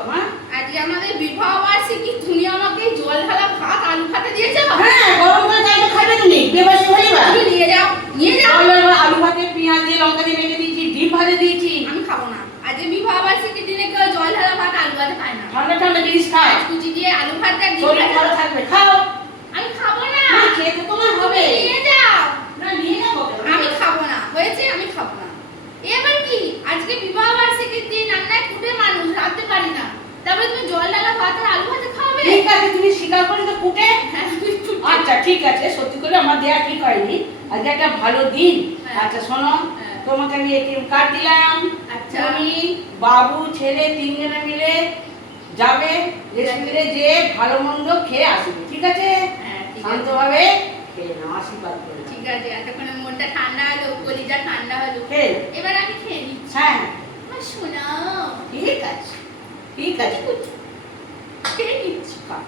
বলো মা। আজকে আমাদের বিবাহ বার্ষিকী, তুমি আমাকে জল ঢালা ভাত আলু ভাতে দিয়েছো। হ্যাঁ, গরম করে তাই তো খাবে তুমি। বেবাসি হলি বা। তুমি নিয়ে যাও, নিয়ে যাও। আলু ভাতে পেঁয়াজ দিয়ে লঙ্কা দিয়ে রেখে দিয়েছি, ডিম ভাজে দিয়েছি। আমি খাবো না। আজকে বিবাহ বার্ষিকীর দিনে কেউ জল ঢালা ভাত আলু ভাতে খায় না। ঠান্ডা ঠান্ডা জিনিস খাও। কুচি দিয়ে আলু ভাতটা ডিম শরীর ভাজা। ভালো থাকবে, খাও। আমি খাবো না। না, খেতে তোমার হবে। নিয়ে যাও। না, নিয়ে যাবো কেন? আমি খাবো না, হয়েছে, আমি খাবো না। এবার কি আজকে বিবাহ বার্ষিকীর দিন রান্নায় কুটে মানুষ রাঁধতে পারি না, তারপরে তুমি জল ঢালা ভাত আর আলু ভাতে খাবে? ঠিক আছে, তুমি স্বীকার করে তো কুটে। হ্যাঁ, আমি কুটে। আচ্ছা ঠিক আছে, সত্যি করে আমার দেয়া ঠিক হয়নি। আজকে একটা ভালো দিন। হ্যাঁ। আচ্ছা শোনো, হ্যাঁ। তোমাকে আমি এটিএম কার্ড দিলাম। আচ্ছা। তুমি বাবু ছেলে তিনজনে মিলে যাবে রেস্টুরেন্টে, যে ভালো মন্দ খেয়ে আসবে, ঠিক আছে? হ্যাঁ, ঠিক আছে। শান্তভাবে খেয়ে নাও, আশীর্বাদ করে নাও। ঠিক আছে, এতক্ষণে মনটা ঠান্ডা হলো, কলিজা ঠান্ডা হলো। খেয়ে নাও। এবার আমি খেয়ে নিচ্ছি। হ্যাঁ আমার সোনা, ঠিক আছে, ঠিক আছে। খেয়ে নিচ্ছি। খা।